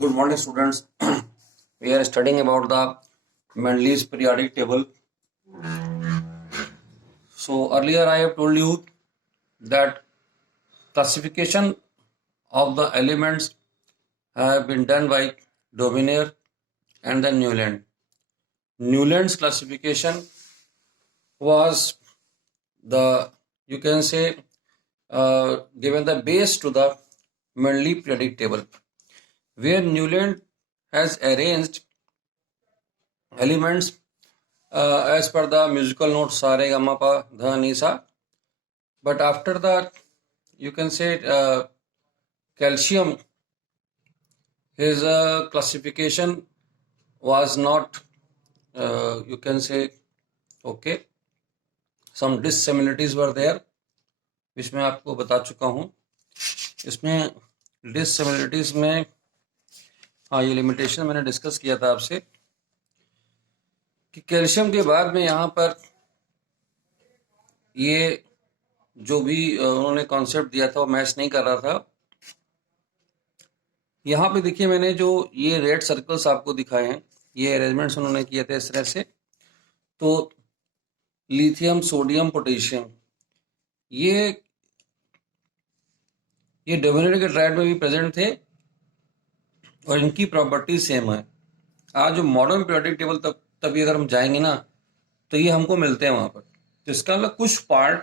Good morning, students. We are studying about the Mendeleev's periodic table. So earlier I have told you that classification of the elements have been done by Dominier and then Newland. Newland's classification was the, you can say, given the base to the Mendeleev periodic table, where Newland has arranged elements as per the musical notes sa re ga ma pa dha ni sa. But after that, you can say calcium, his classification was not, you can say, okay. Some dissimilarities were there, which मैं आपको बता चुका हूँ. इसमें डिससिमिलरिटीज में हाँ, ये limitation मैंने डिस्कस किया था आपसे कि कैल्शियम के बाद में यहाँ पर ये जो भी उन्होंने कॉन्सेप्ट दिया था वो मैच नहीं कर रहा था. यहाँ पे देखिए, मैंने जो ये रेड सर्कल्स आपको दिखाए हैं, ये अरेंजमेंट्स उन्होंने किए थे इस तरह से. तो लिथियम, सोडियम, पोटेशियम, ये डोमिनेट के ट्रायड में भी प्रेजेंट थे और इनकी प्रॉपर्टी सेम है. आज जो मॉडर्न पीरियोडिक टेबल तभी अगर हम जाएंगे ना तो ये हमको मिलते हैं वहां पर. तो इसका मतलब कुछ पार्ट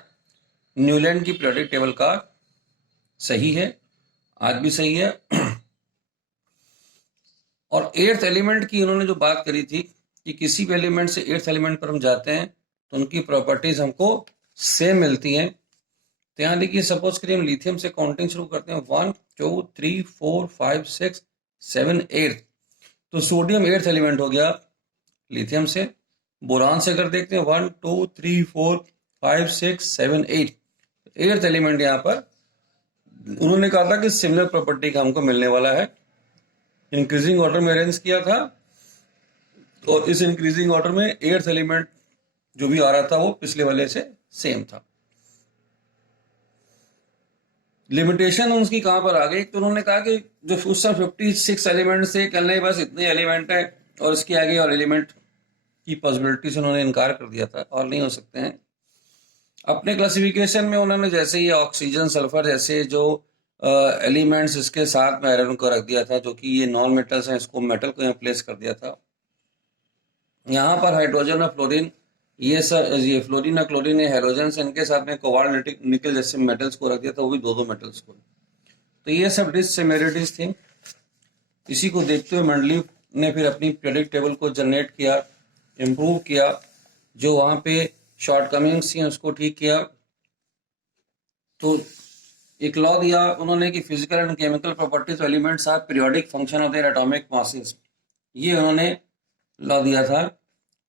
न्यूलैंड की पीरियोडिक टेबल का सही है, आज भी सही है. और एर्थ एलिमेंट की उन्होंने जो बात करी थी कि किसी भी एलिमेंट से एर्थ एलिमेंट पर हम जाते हैं तो उनकी प्रॉपर्टीज हमको सेम मिलती हैं. तो यहाँ देखिए, सपोज करिए हम लिथियम से काउंटिंग शुरू करते हैं 1 2 3 4 5 6 7 8. तो सोडियम एर्थ एलिमेंट हो गया लिथियम से. बोरान से अगर देखते हैं 1 2 3 4 5 6 7 8. एर्थ एलिमेंट यहाँ पर उन्होंने कहा था कि सिमिलर प्रॉपर्टी का हमको मिलने वाला है. इंक्रीजिंग ऑर्डर में अरेंज किया था और इस इंक्रीजिंग ऑर्डर में एर्थ एलिमेंट जो भी आ रहा था वो पिछले वाले से सेम था. लिमिटेशन उसकी कहां पर आ गई? तो उन्होंने कहा कि जो उस समय 56 एलिमेंट से कल नहीं, बस इतने एलिमेंट है और इसके आगे और एलिमेंट की पॉसिबिलिटी से उन्होंने इनकार कर दिया था और नहीं हो सकते हैं. अपने क्लासिफिकेशन में उन्होंने जैसे ये ऑक्सीजन, सल्फर जैसे जो एलिमेंट्स इसके साथ में आयरन को रख दिया था, जो कि ये नॉन मेटल्स हैं, इसको मेटल को यहाँ प्लेस कर दिया था. यहाँ पर हाइड्रोजन और फ्लोरीन, ये फ्लोरीन और क्लोरीन हाइड्रोजन से, इनके साथ में कोबाल्ट, निकल जैसे मेटल्स को रख दिया था, वो भी दो मेटल्स को. तो ये सब डिससिमिलरिटीज थी. इसी को देखते हुए मेंडलीव ने फिर अपनी पीरियोडिक टेबल को जनरेट किया, इम्प्रूव किया, जो वहां पे शॉर्टकमिंग्स थी उसको ठीक किया. तो एक लॉ दिया उन्होंने कि physical and chemical properties of elements are periodic function of their atomic masses. ये उन्होंने लॉ दिया था.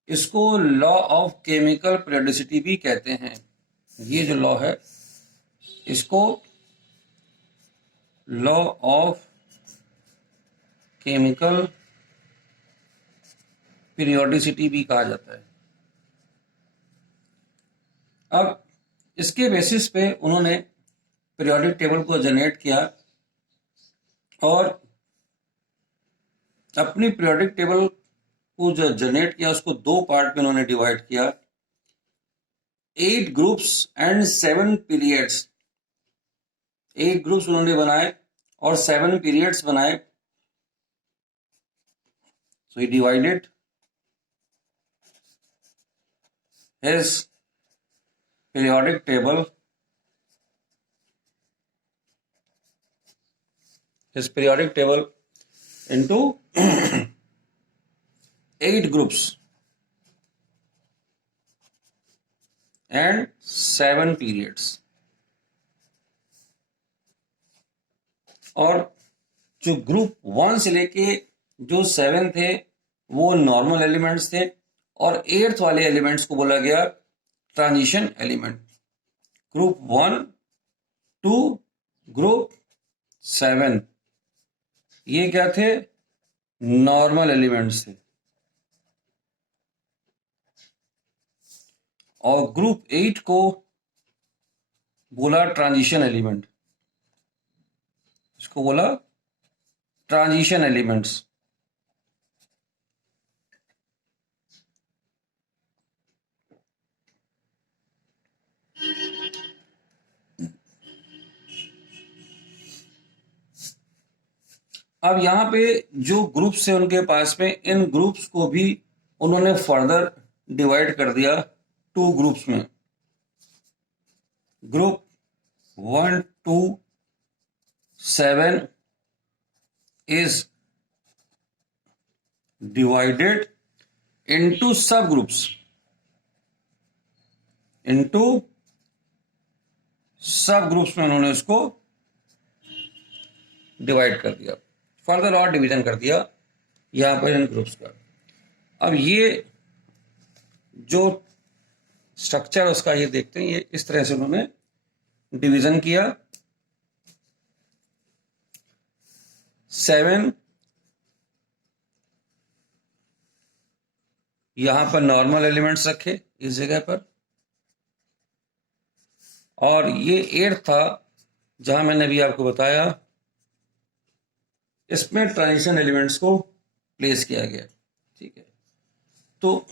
इसको लॉ ऑफ केमिकल पीरियोडिसिटी भी कहते हैं. ये जो लॉ है इसको लॉ ऑफ केमिकल पीरियोडिसिटी भी कहा जाता है. अब इसके बेसिस पे उन्होंने पीरियोडिक टेबल को जनरेट किया और अपनी पीरियोडिक टेबल को जो जनरेट किया उसको दो पार्ट में उन्होंने डिवाइड किया. 8 ग्रुप्स एंड 7 पीरियड्स. 8 ग्रुप्स उन्होंने बनाए और 7 पीरियड्स बनाए. So he divided his periodic table into 8 groups and 7 periods. और जो ग्रुप 1 से लेके जो 7 थे वो नॉर्मल एलिमेंट्स थे और 8th वाले एलिमेंट्स को बोला गया transition element. Group 1 to group 7 ये क्या थे? नॉर्मल एलिमेंट्स थे. और ग्रुप 8 को बोला ट्रांजिशन एलिमेंट. इसको बोला ट्रांजिशन एलिमेंट्स। अब यहाँ पे जो ग्रुप्स है उनके पास में, इन ग्रुप्स को भी उन्होंने फर्दर डिवाइड कर दिया 2 ग्रुप्स में। Group 1 to 7 is divided into subgroups, में उन्होंने उसको डिवाइड कर दिया, फर्दर और डिवीजन कर दिया यहां पर इन ग्रुप्स का। अब ये जो स्ट्रक्चर उसका ये देखते हैं, ये इस तरह से उन्होंने डिवीजन किया। 7 यहां पर नॉर्मल एलिमेंट्स रखे इस जगह पर, और ये 8 था जहां मैंने अभी आपको बताया, इसमें ट्रांजिशन एलिमेंट्स को प्लेस किया गया। ठीक है, तो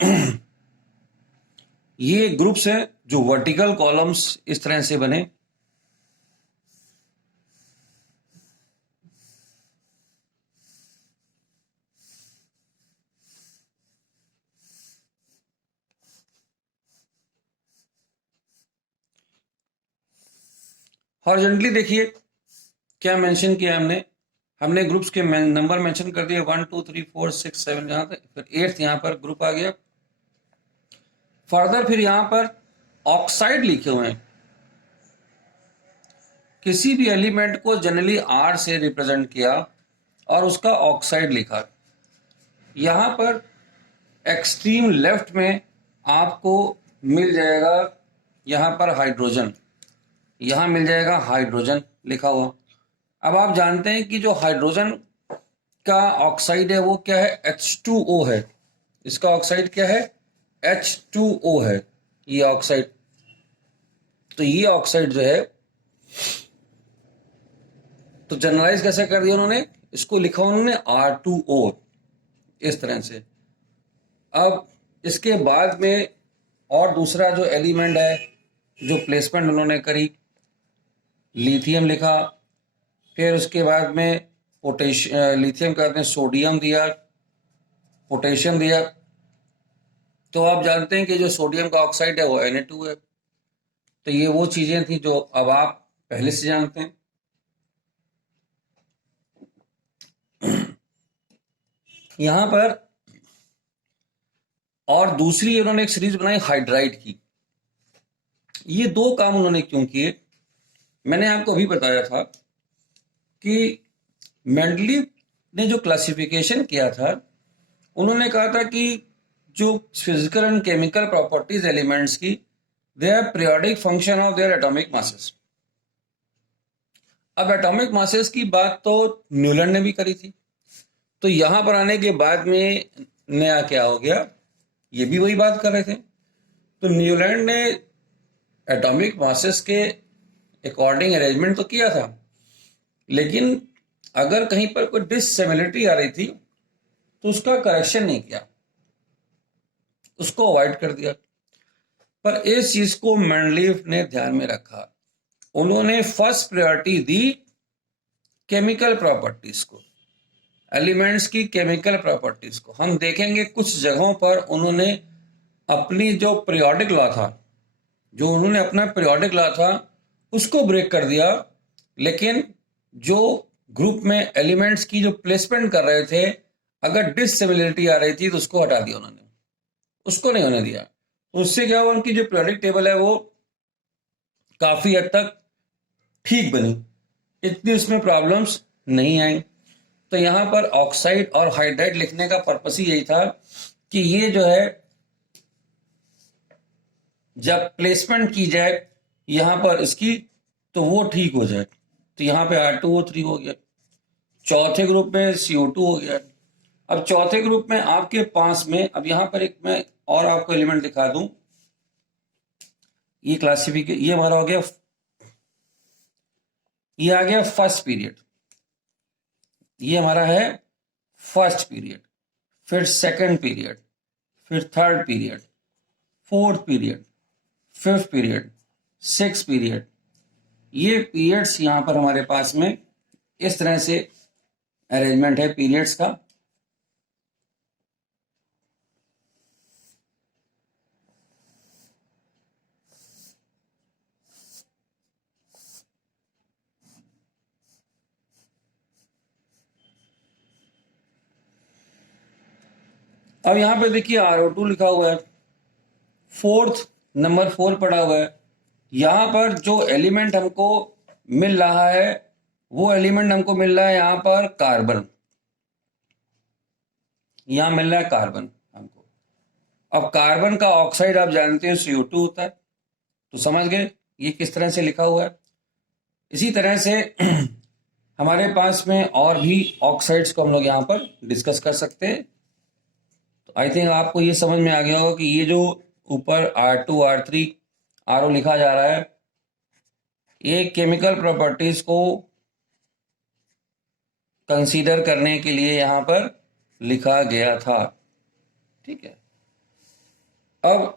ये ग्रुप्स हैं जो वर्टिकल कॉलम्स इस तरह से बने। हॉरिजॉन्टली देखिए क्या मेंशन किया हमने ग्रुप्स के नंबर मेंशन कर दिए 1 2 3 4 6 7 यहां तक, फिर 8th यहां पर ग्रुप आ गया। फर्दर फिर यहां पर ऑक्साइड लिखे हुए हैं। किसी भी एलिमेंट को जनरली R से रिप्रेजेंट किया और उसका ऑक्साइड लिखा। यहां पर एक्सट्रीम लेफ्ट में आपको मिल जाएगा यहां पर हाइड्रोजन, यहां मिल जाएगा हाइड्रोजन लिखा हुआ। अब आप जानते हैं कि जो हाइड्रोजन का ऑक्साइड है वो क्या है, H2O है। इसका ऑक्साइड क्या है, H2O है ये ऑक्साइड। तो ये ऑक्साइड जो है, तो जनरलाइज कैसे कर दिया उन्होंने, इसको लिखा उन्होंने R2O इस तरह से। अब इसके बाद में और दूसरा जो एलिमेंट है जो प्लेसमेंट उन्होंने करी, लिथियम लिखा, फिर उसके बाद में लिथियम के बाद में सोडियम दिया, पोटेशियम दिया। तो आप जानते हैं कि जो सोडियम का ऑक्साइड है वो Na2 है। तो ये वो चीजें थी जो अब आप पहले से जानते हैं। यहां पर और दूसरी उन्होंने एक सीरीज बनाई हाइड्राइड की। ये 2 काम उन्होंने क्यों किए, मैंने आपको अभी बताया था कि मेंडलीव ने जो क्लासिफिकेशन किया था, उन्होंने कहा था कि जो physical and chemical properties elements की, they are periodic function of their atomic masses. अब एटॉमिक मासेस की बात तो न्यूलैंड ने भी करी थी, तो यहां पर आने के बाद में नया क्या हो गया, ये भी वही बात कर रहे थे। तो न्यूलैंड ने एटॉमिक मासेस के अकॉर्डिंग अरेंजमेंट तो किया था, लेकिन अगर कहीं पर कोई डिससिमिलरिटी आ रही थी तो उसका करेक्शन नहीं किया, उसको अवॉइड कर दिया। पर इस चीज को मेंडलीव ने ध्यान में रखा। उन्होंने first priority the chemical properties को, एलिमेंट्स की केमिकल प्रॉपर्टीज को। हम देखेंगे कुछ जगहों पर उन्होंने अपनी जो पीरियोडिक लॉ था, जो उन्होंने अपना पीरियोडिक लॉ था उसको ब्रेक कर दिया, लेकिन जो ग्रुप में एलिमेंट्स की जो प्लेसमेंट कर रहे थे, अगर डिससिमिलरिटी आ रही थी तो उसको हटा दिया उन्होंने, उसको नहीं होने दिया। तो उससे क्या हुआ, उनकी जो पीरियोडिक टेबल है वो काफी हद तक ठीक बनी, इतनी उसमें प्रॉब्लम्स नहीं आई। तो यहां पर ऑक्साइड और हाइड्राइड लिखने का पर्पस ही यही था कि ये जो है जब प्लेसमेंट की जाए यहां पर इसकी, तो वो ठीक हो जाए। तो यहां पे R2O3 हो गया, चौथे ग्रुप में CO2 हो गया। अब चौथे ग्रुप में आपके पास में, अब यहां पर एक मैं और आपको एलिमेंट दिखा दूं, ये क्लासिफिकेशन, ये हमारा हो गया, ये आ गया फर्स्ट पीरियड। ये हमारा है फर्स्ट पीरियड, फिर सेकंड पीरियड, फिर third period, fourth period, fifth period, six period. ये पीरियड्स यहां पर हमारे पास में इस तरह से अरेंजमेंट है पीरियड्स का। अब यहां पे देखिए RO2 लिखा हुआ है, फोर्थ नंबर 4 पड़ा हुआ है। यहां पर जो एलिमेंट हमको मिल रहा है वो एलिमेंट हमको मिल रहा है यहां पर कार्बन, यहां मिल रहा है कार्बन हमको। अब कार्बन का ऑक्साइड आप जानते हैं CO2 होता है, तो समझ गए ये किस तरह से लिखा हुआ है। इसी तरह से हमारे पास में और भी ऑक्साइड्स को हम लोग यहाँ पर डिस्कस कर सकते हैं। तो आई थिंक आपको ये समझ में आ गया होगा कि ये जो ऊपर R2 R3 RO लिखा जा रहा है, ये केमिकल प्रॉपर्टीज को कंसीडर करने के लिए यहाँ पर लिखा गया था। ठीक है, अब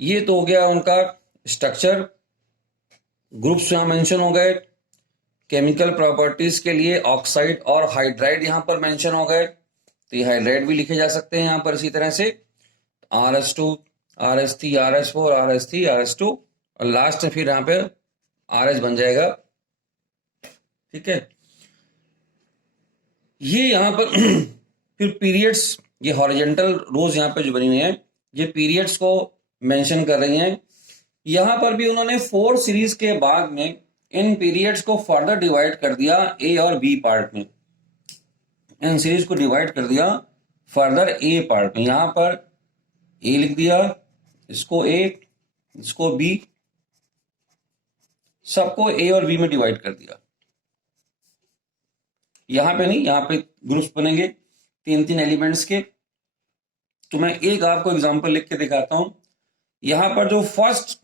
ये तो हो गया उनका स्ट्रक्चर, ग्रुप्स यहां मेंशन हो गए। केमिकल प्रॉपर्टीज के लिए ऑक्साइड और हाइड्राइड यहां पर मेंशन हो गए, तो ये हाइड्राइड भी लिखे जा सकते हैं यहां पर इसी तरह से RS2 RS3 RS4 RS3 RS2 और लास्ट में फिर यहां पे RH बन जाएगा। ठीक है, ये यहां पर फिर पीरियड्स, ये हॉरिजॉन्टल रोज यहां पे जो बनी हुई है ये पीरियड्स को मेंशन कर रही हैं। यहां पर भी उन्होंने 4 सीरीज के बाद में इन पीरियड्स को फर्दर डिवाइड कर दिया A और B पार्ट में, इन सीरीज को डिवाइड कर दिया फर्दर A पार्ट में। यहां पर A लिख दिया, इसको A, इसको B, सबको A और B में डिवाइड कर दिया। यहां पे नहीं, यहां पे ग्रुप्स बनेंगे 3-3 एलिमेंट्स के। तो मैं एक आपको एग्जांपल लिख के दिखाता हूं। यहां पर जो फर्स्ट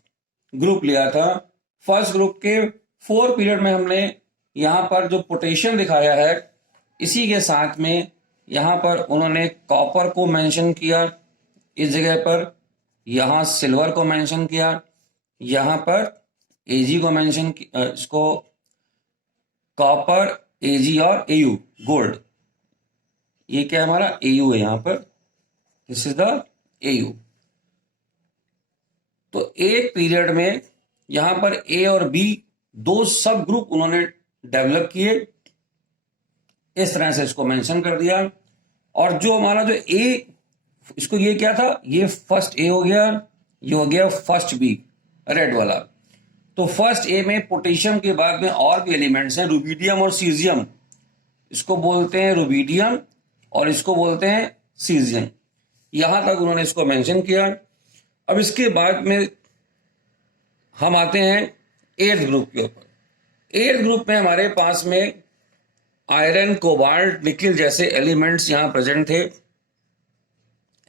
ग्रुप लिया था, फर्स्ट ग्रुप के 4 पीरियड में हमने यहां पर जो पोटेशियम दिखाया है, इसी के साथ में यहां पर उन्होंने कॉपर को मेंशन किया इस जगह पर, यहां सिल्वर को मेंशन किया, यहां पर Ag को मेंशन किया, इसको कॉपर, Ag और Au गोल्ड, ये क्या है हमारा Au है यहां पर, दिस इज द Au। तो एक पीरियड में यहां पर A और B दो सब ग्रुप उन्होंने डेवलप किए, इस तरह से इसको मेंशन कर दिया। और जो हमारा जो A, इसको ये क्या था, ये फर्स्ट A हो गया, ये हो गया फर्स्ट B रेड वाला। तो फर्स्ट A में पोटेशियम के बाद में और भी एलिमेंट्स हैं, रुबिडियम और सीजियम, इसको बोलते हैं रुबिडियम और इसको बोलते हैं सीजियम। यहां तक उन्होंने इसको मेंशन किया। अब इसके बाद में हम आते हैं 8th ग्रुप के ऊपर। 8th ग्रुप में हमारे पास में आयरन, कोबाल्ट, निकिल जैसे एलिमेंट्स यहां प्रेजेंट थे,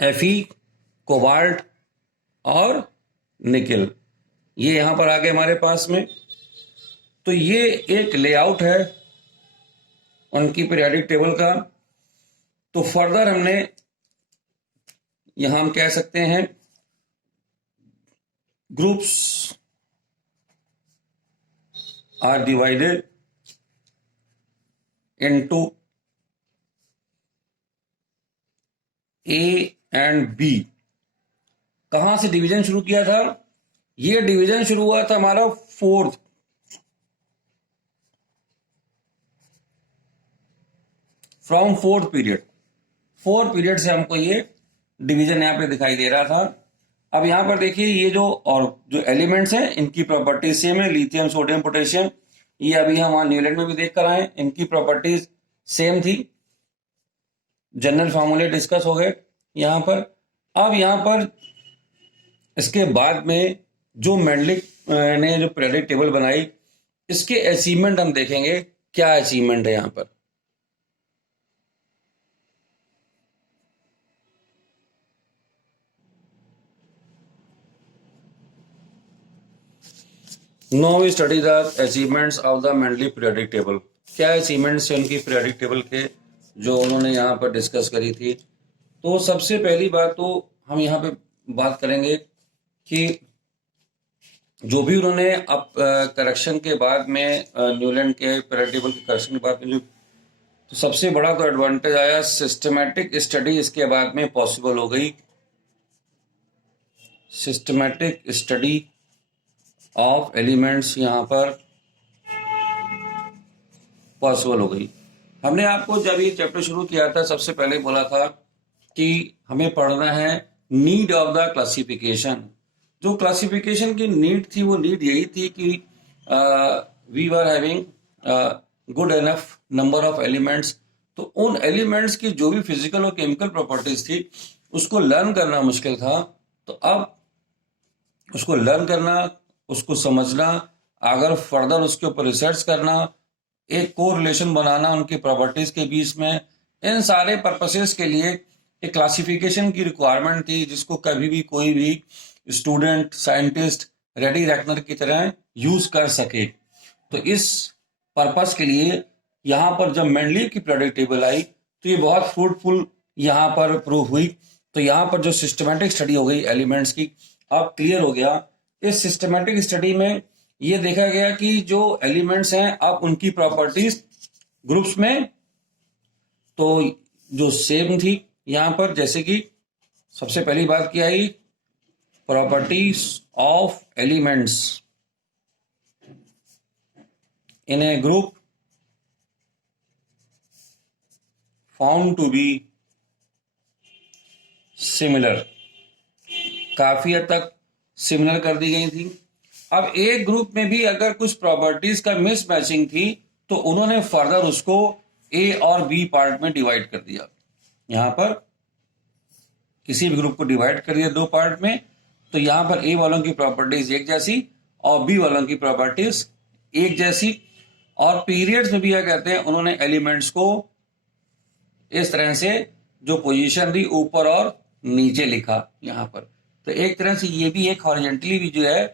Fe, कोबाल्ट और निकिल, ये यहां पर आ गए हमारे पास में। तो ये एक लेआउट है उनकी पीरियोडिक टेबल का। तो फर्दर हमने यहां हम कह सकते हैं groups are divided into A and B। कहां से डिवीजन शुरू किया था, ये डिवीजन शुरू हुआ था हमारा from fourth period. Fourth period से हमको ये डिवीजन यहां पे दिखाई दे रहा था। अब यहां पर देखिए ये जो और जो एलिमेंट्स हैं इनकी प्रॉपर्टीज सेम है, लिथियम, सोडियम, पोटेशियम, ये अभी हम वहां न्यूलैंड में भी देख कर आए, इनकी प्रॉपर्टीज सेम थी, जनरल फॉर्मूले डिस्कस हो गए यहां पर। अब यहां पर इसके बाद में जो मेंडलिक ने जो पीरियोडिक टेबल बनाई, इसके अचीवमेंट हम देखेंगे, क्या अचीवमेंट है यहां पर। Now we study the achievements of the Mendeleev periodic table. क्या अचीवमेंट्स है उनकी पीरियोडिक टेबल के जो उन्होंने यहाँ पर डिस्कस करी थी। तो सबसे पहली बात तो हम यहाँ पे बात करेंगे कि जो भी उन्होंने अब करेक्शन के बाद में न्यूलैंड के पीरियोडिक टेबल के करेक्शन के बाद में जो तो सबसे बड़ा तो एडवांटेज आया, सिस्टमैटिक स्टडी इसके बाद में पॉसिबल हो गई। सिस्टमैटिक स्टडी ऑफ एलिमेंट्स यहाँ पर पॉसिबल हो गई। हमने आपको जब ये चैप्टर शुरू किया था सबसे पहले बोला था कि हमें पढ़ना है नीड ऑफ द क्लासिफिकेशन। जो क्लासिफिकेशन की नीड थी वो नीड यही थी कि we were having good enough number of elements. तो उन एलिमेंट्स की जो भी फिजिकल और केमिकल प्रॉपर्टीज थी उसको लर्न करना मुश्किल था। तो अब उसको लर्न करना, उसको समझना, अगर फर्दर उसके ऊपर रिसर्च करना, एक कोरिलेशन बनाना उनकी प्रॉपर्टीज के बीच में, इन सारे पर्पसेस के लिए एक क्लासिफिकेशन की रिक्वायरमेंट थी जिसको कभी भी कोई भी स्टूडेंट साइंटिस्ट रेडी रेकनर की तरह यूज कर सके। तो इस पर्पस के लिए यहाँ पर जब मेंडलीव की पीरियोडिक टेबल आई तो ये बहुत फ्रूटफुल यहाँ पर प्रूव हुई। तो यहाँ पर जो सिस्टमैटिक स्टडी हो गई एलिमेंट्स की, अब क्लियर हो गया। इस सिस्टमैटिक स्टडी में ये देखा गया कि जो एलिमेंट्स हैं अब उनकी प्रॉपर्टीज ग्रुप्स में तो जो सेम थी यहाँ पर, जैसे कि सबसे पहली बात क्या आई, properties of elements in a group found to be similar, काफी हद तक सिमिलर कर दी गई थी। अब एक ग्रुप में भी अगर कुछ प्रॉपर्टीज का मिसमैचिंग थी तो उन्होंने फर्दर उसको ए और बी पार्ट में डिवाइड कर दिया। यहां पर किसी भी ग्रुप को डिवाइड कर दिया दो पार्ट में, तो यहां पर ए वालों की प्रॉपर्टीज एक जैसी और बी वालों की प्रॉपर्टीज एक जैसी। और पीरियड्स में भी क्या कहते हैं, उन्होंने एलिमेंट्स को इस तरह से जो पोजीशन थी ऊपर और नीचे लिखा यहां पर। तो एक तरह से ये भी एक हॉरिजॉन्टली भी जो है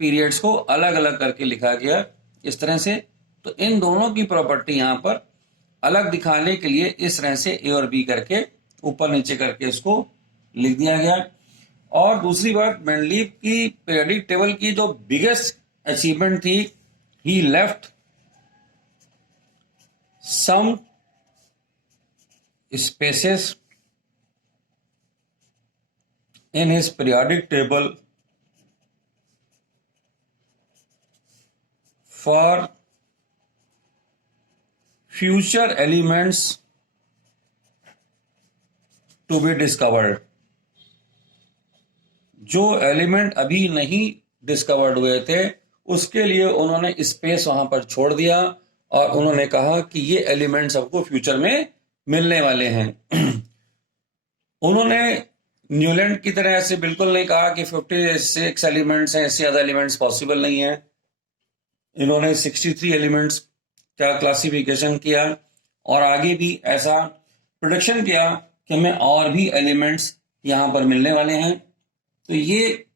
पीरियड्स को अलग अलग करके लिखा गया इस तरह से। तो इन दोनों की प्रॉपर्टी यहां पर अलग दिखाने के लिए इस तरह से ए और बी करके ऊपर नीचे करके इसको लिख दिया गया। और दूसरी बात, मेंडलीव की पीरियोडिक टेबल की जो बिगेस्ट अचीवमेंट थी, he left some spaces in his periodic table for future elements to be discovered। जो एलिमेंट अभी नहीं डिस्कवर्ड हुए थे उसके लिए उन्होंने स्पेस वहां पर छोड़ दिया और उन्होंने कहा कि ये एलिमेंट्स सबको फ्यूचर में मिलने वाले हैं। उन्होंने न्यूलैंड की तरह ऐसे बिल्कुल नहीं कहा कि 56 एलिमेंट्स हैं, इससे ज्यादा एलिमेंट्स पॉसिबल नहीं है। इन्होंने 63 एलिमेंट्स का क्लासिफिकेशन किया और आगे भी ऐसा प्रोडिक्शन किया कि हमें और भी एलिमेंट्स यहां पर मिलने वाले हैं। तो ये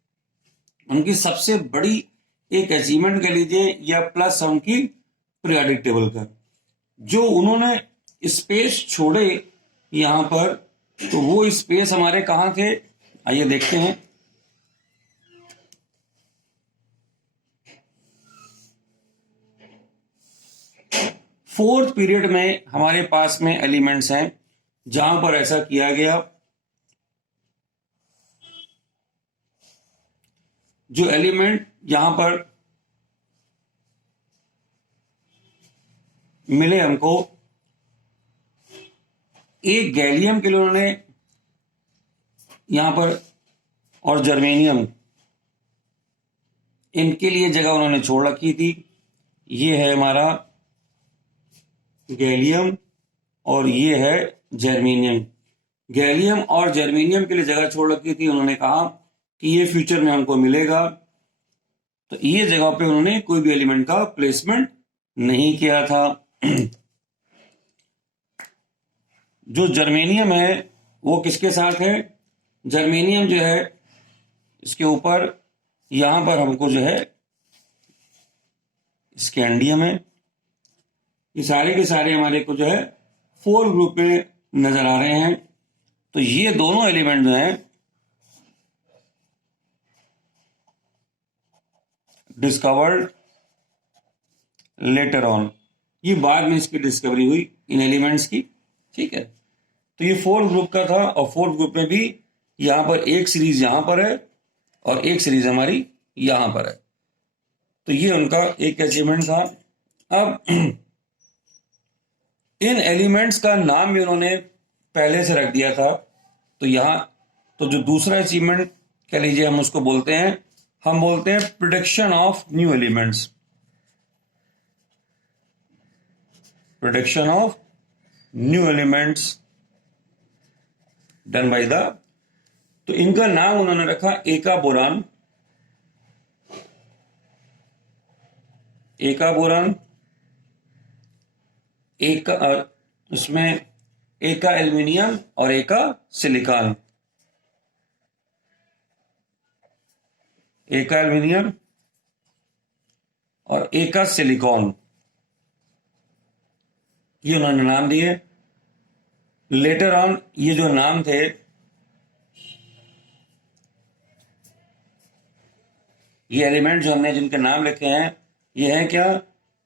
उनकी सबसे बड़ी एक अचीवमेंट कह लीजिए या प्लस उनकी पीरियोडिक टेबल का। जो उन्होंने स्पेस छोड़े यहां पर, तो वो स्पेस हमारे कहां थे, आइए देखते हैं। फोर्थ पीरियड में हमारे पास में एलिमेंट्स हैं जहां पर ऐसा किया गया। जो एलिमेंट यहां पर मिले हमको, एक गैलियम के लिए उन्होंने यहां पर और जर्मेनियम, इनके लिए जगह उन्होंने छोड़ रखी थी। ये है हमारा गैलियम और ये है जर्मेनियम। गैलियम और जर्मेनियम के लिए जगह छोड़ रखी थी। उन्होंने कहा कि ये फ्यूचर में हमको मिलेगा, तो ये जगह पे उन्होंने कोई भी एलिमेंट का प्लेसमेंट नहीं किया था। जो जर्मेनियम है वो किसके साथ है, जर्मेनियम जो है इसके ऊपर यहां पर हमको जो है स्कैंडियम है, ये सारे के सारे हमारे को जो है 4 ग्रुप में नजर आ रहे हैं। तो ये दोनों एलिमेंट जो हैं डिस्कवर्ड लेटर ऑन, ये बाद में इसकी डिस्कवरी हुई इन एलिमेंट्स की, ठीक है। तो ये 4 ग्रुप का था और 4 ग्रुप में भी यहां पर एक सीरीज यहां पर है और एक सीरीज हमारी यहां पर है। तो ये उनका एक अचीवमेंट था। अब इन एलिमेंट्स का नाम भी उन्होंने पहले से रख दिया था। तो यहां तो जो दूसरा अचीवमेंट कह लीजिए हम उसको बोलते हैं, हम बोलते हैं prediction of new elements, prediction of new elements done by the, तो इनका नाम उन्होंने रखा एका बोरान, एका बोरान, एका उसमें एका एल्यूमिनियम और एका सिलिकॉन, एका एल्यूमिनियम और एका सिलिकॉन, ये उन्होंने नाम दिए। लेटर ऑन ये जो नाम थे ये एलिमेंट जो हमने जिनके नाम लिखे हैं ये हैं क्या,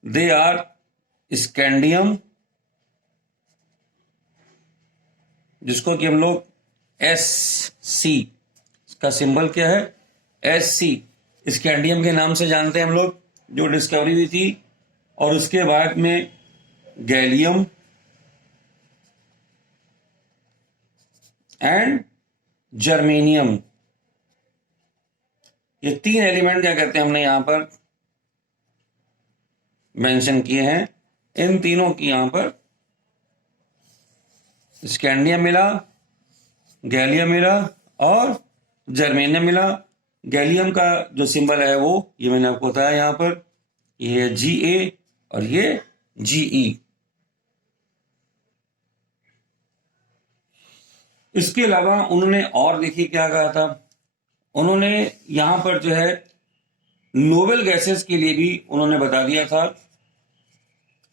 दे आर स्कैंडियम, जिसको कि हम लोग एस सी का सिंबल क्या है, एस सी, स्कैंडियम के नाम से जानते हैं हम लोग, जो डिस्कवरी हुई थी। और उसके बाद में गैलियम एंड जर्मेनियम, ये 3 एलिमेंट क्या कहते हैं हमने यहां पर मेंशन किए हैं। इन तीनों की यहां पर स्कैंडियम मिला, गैलियम मिला और जर्मेनियम मिला। गैलियम का जो सिंबल है वो ये मैंने आपको बताया यहां पर, ये Ga और ये Ge। इसके अलावा उन्होंने और देखिए क्या कहा था, उन्होंने यहां पर जो है नोबल गैसेस के लिए भी उन्होंने बता दिया था।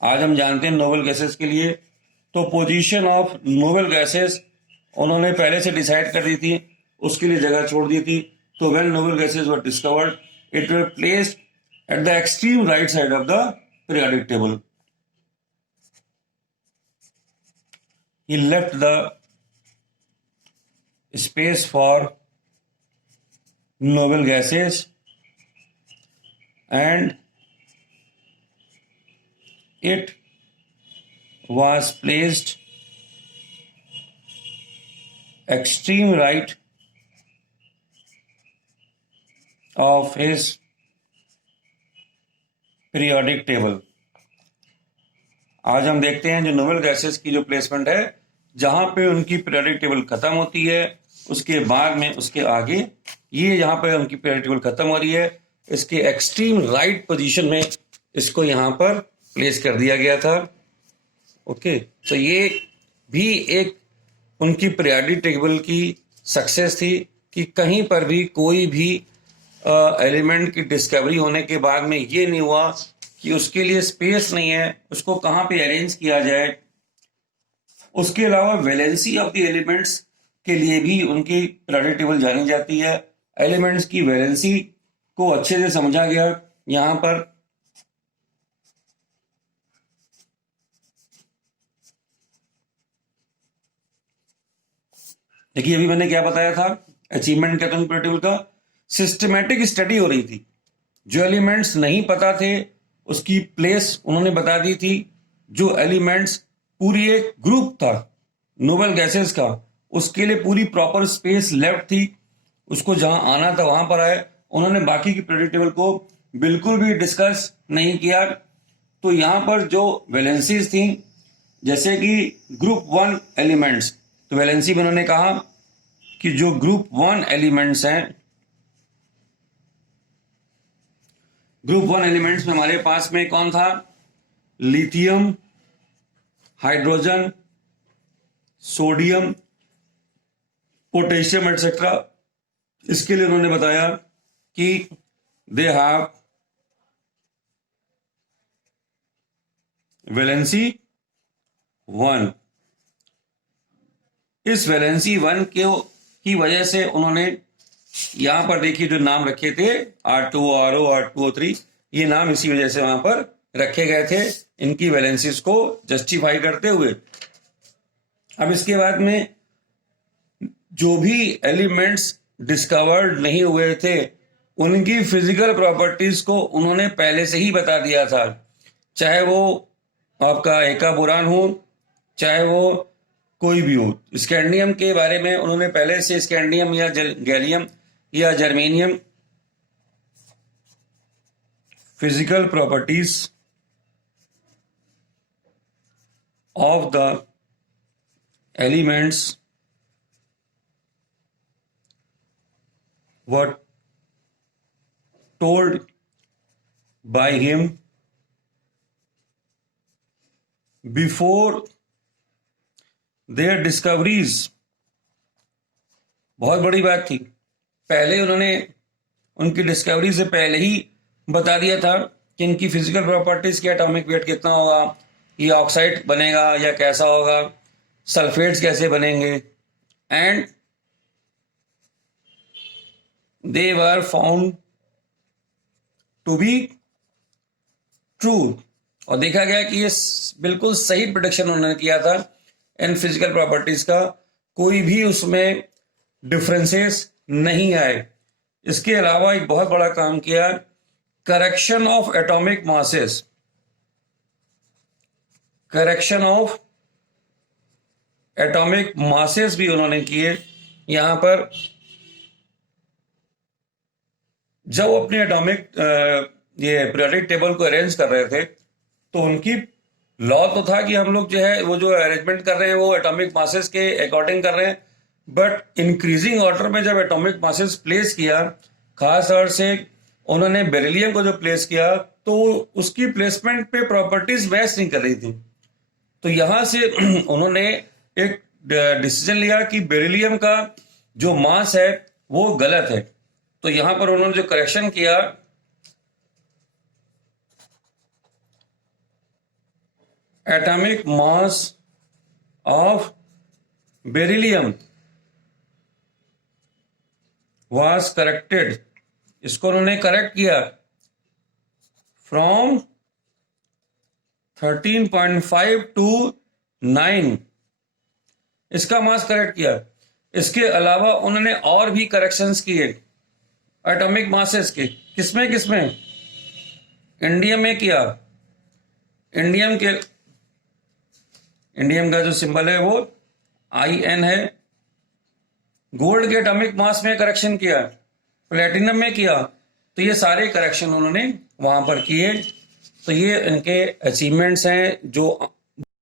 आज हम जानते हैं नोबल गैसेस के लिए, तो पोजीशन ऑफ नोबल गैसेस उन्होंने पहले से डिसाइड कर दी थी, उसके लिए जगह छोड़ दी थी। तो when noble gases were discovered it were placed at the extreme right side of the periodic table. He left the space for noble gases and it was placed extreme right of his periodic table। आज हम देखते हैं जो noble gases की जो placement है, जहां पे उनकी पीरियोडिक टेबल खत्म होती है, उसके बाद में उसके आगे ये जहां पे उनकी पीरियोडिक टेबल खत्म हो रही है, इसके एक्सट्रीम राइट पोजीशन में इसको यहां पर प्लेस कर दिया गया था। ओके, तो ये भी एक उनकी पीरियोडिक टेबल की सक्सेस थी कि कहीं पर भी कोई भी एलिमेंट की डिस्कवरी होने के बाद में ये नहीं हुआ कि उसके लिए स्पेस नहीं है, उसको कहां पे अरेंज किया जाए। उसके अलावा वैलेंसी ऑफ द एलिमेंट्स के लिए भी उनकी पीरियोडिक टेबल जानी जाती है। एलिमेंट्स की वैलेंसी को अच्छे से समझा गया यहां पर। देखिए अभी मैंने क्या बताया था, अचीवमेंट क्या था पीरियोडिक टेबल का, सिस्टमैटिक स्टडी हो रही थी। जो एलिमेंट्स नहीं पता थे उसकी प्लेस उन्होंने बता दी थी। जो एलिमेंट्स पूरी एक ग्रुप था नोबल गैसेस का, उसके लिए पूरी प्रॉपर स्पेस लेफ्ट थी, उसको जहां आना था वहां पर आए। उन्होंने बाकी की पीरियोडिक टेबल को बिल्कुल भी डिस्कस नहीं किया। तो यहां पर जो वैलेंसीज थी, जैसे कि ग्रुप 1 एलिमेंट्स, तो वैलेंसी में उन्होंने कहा कि जो ग्रुप 1 एलिमेंट्स हैं, ग्रुप 1 एलिमेंट्स में हमारे पास में कौन था, lithium, hydrogen, sodium, potassium etcetera. इसके लिए उन्होंने बताया कि दे हैव वैलेंसी 1। इस वैलेंसी 1 की वजह से उन्होंने यहां पर देखिए जो नाम रखे थे R2, RO, R2O3, ये नाम इसी वजह से वहां पर रखे गए थे, इनकी वैलेंसीज को जस्टिफाई करते हुए। अब इसके बाद में जो भी एलिमेंट्स डिस्कवर्ड नहीं हुए थे उनकी फिजिकल प्रॉपर्टीज को उन्होंने पहले से ही बता दिया था, चाहे वो आपका एका बोरान हो, चाहे वो कोई भी हो। स्कैंडियम के बारे में उन्होंने पहले से स्कैंडियम या गैलियम या germanium physical properties of the elements were told by him before their discoveries। बहुत बड़ी बात थी, पहले उन्होंने उनकी डिस्कवरी से पहले ही बता दिया था कि इनकी फिजिकल प्रॉपर्टीज की एटॉमिक वेट कितना होगा, ये ऑक्साइड बनेगा या कैसा होगा, सल्फेट्स कैसे बनेंगे, and they were found to be true। और देखा गया कि ये बिल्कुल सही प्रेडिक्शन उन्होंने किया था इन फिजिकल प्रॉपर्टीज का, कोई भी उसमें डिफरेंसेस नहीं आए। इसके अलावा एक बहुत बड़ा काम किया, correction of atomic masses. Correction of atomic masses भी उन्होंने किए। यहां पर जब वो अपने एटॉमिक ये पीरियोडिक टेबल को अरेंज कर रहे थे तो उनकी लॉ तो था कि हम लोग जो है वो जो अरेंजमेंट कर रहे हैं वो एटॉमिक मासेस के अकॉर्डिंग कर रहे हैं, बट इंक्रीजिंग ऑर्डर में जब एटॉमिक मासेस प्लेस किया, खास तौर से उन्होंने बेरिलियम को जो प्लेस किया तो उसकी प्लेसमेंट पे प्रॉपर्टीज मैच नहीं कर रही थी। तो यहां से उन्होंने एक डिसीजन लिया कि बेरिलियम का जो मास है वो गलत है। तो यहां पर उन्होंने जो करेक्शन किया, atomic mass of beryllium was corrected, इसको उन्होंने करेक्ट किया फ्रॉम 13.5 टू 9, इसका मास करेक्ट किया। इसके अलावा उन्होंने और भी करेक्शंस किए एटॉमिक मासेस के। किसमें इंडियम में किया। इंडियम का जो सिंबल है वो IN है। गोल्ड के एटॉमिक मास में करेक्शन किया, प्लेटिनम में किया। तो ये सारे करेक्शन उन्होंने वहां पर किए। तो ये इनके अचीवमेंट्स हैं जो